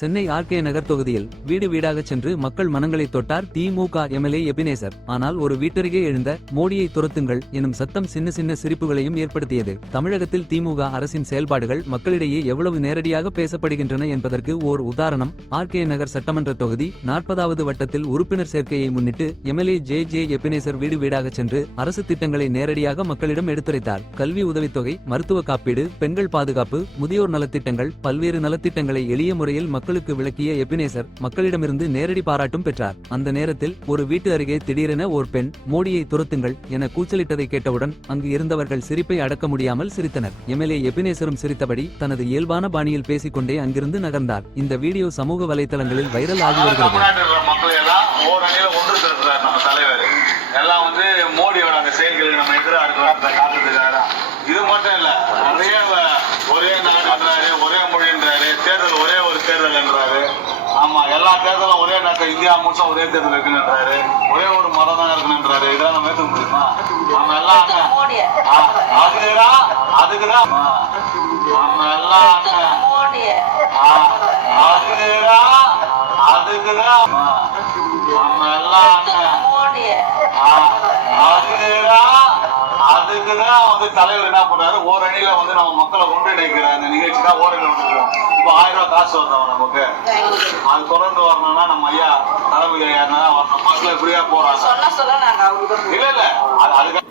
Chennai RK நகர் தொகுதியில் வீடு வீடாக சென்று மக்கள் மனங்களை தொட்டார் திமுக எம்எல்ஏ எபினேசர். ஆனால் ஒரு வீட்டருகே எழுந்த மோடியை துரத்துங்கள் எனும் சத்தம் சின்ன சின்ன சிரிப்புகளையும் ஏற்படுத்தியது. தமிழகத்தில் திமுக அரசின் செயல்பாடுகள் மக்களிடையே எவ்வளவு நேரடியாக பேசப்படுகின்றன என்பதற்கு ஓர் உதாரணம் ஆர்கே நகர் சட்டமன்ற தொகுதி 40வது வட்டத்தில் உறுப்பினர் சேர்க்கையை முன்னிட்டு எம்எல்ஏ ஜே எபினேசர் வீடு வீடாக சென்று அரசு திட்டங்களை நேரடியாக மக்களிடம் எடுத்துரைத்தார். கல்வி உதவித்தொகை, மருத்துவ காப்பீடு, பெண்கள் பாதுகாப்பு, முதியோர் நலத்திட்டங்கள், பல்வேறு நலத்திட்டங்களை எளிய முறையில் மக்களுக்கு விளக்கிய எபினேசர் மக்களிடமிருந்து நேரடி பாராட்டும் பெற்றார். அந்த நேரத்தில் ஒரு வீட்டு அருகே திடீரென ஓர் பெண் மோடியை துரத்துங்கள் என கூச்சலிட்டதை கேட்டவுடன் அங்கு இருந்தவர்கள் சிரிப்பை அடக்க முடியாமல் சிரித்தனர். எம்எல்ஏ எபினேசரும் சிரித்தபடி தனது இயல்பான பாணியில் பேசிக்கொண்டே அங்கிருந்து நகர்ந்தார். இந்த வீடியோ சமூக வலைதளங்களில் வைரல் ஆகி வருகிறது. எல்லாம் வந்து மோடியோட அந்த செயல்களுக்கு நம்ம எதிராக இருக்கிற காட்டுறதுக்காக இது மட்டும் இல்ல, நிறைய ஒரே நாடுன்றாரு, ஒரே மொழின்றாரு, தேர்தல் ஒரே ஒரு தேர்தல் என்றாரு. ஆமா, எல்லா தேர்தலும் ஒரே நாட்டில் இந்தியா முழுசும் ஒரே தேர்தல் இருக்குன்றாரு, ஒரே ஒரு மதம் தான் இருக்கணுன்றாரு. இதெல்லாம் நம்ம ஏற்றுக்க முடியுமா? நம்ம எல்லாம் அதுக்குதான் நம்ம எல்லாம் அதுக்குதான் நம்ம எல்லாம் அதுக்குதான் வந்து தலைவர் என்ன பண்றாரு, ஓரணியில வந்து நம்ம மக்களை ஒன்றிணைக்கிற அந்த நிகழ்ச்சி தான் ஓரணியில வந்துருக்கோம். இப்ப 1000 ரூபாய் காசு வந்தவன் நமக்கு அது தொடர்ந்து வரணும்னா நம்ம ஐயா தளபதி ஐயா வரணும். மக்கள் இப்படியா போறாங்க. இல்ல அதுக்கு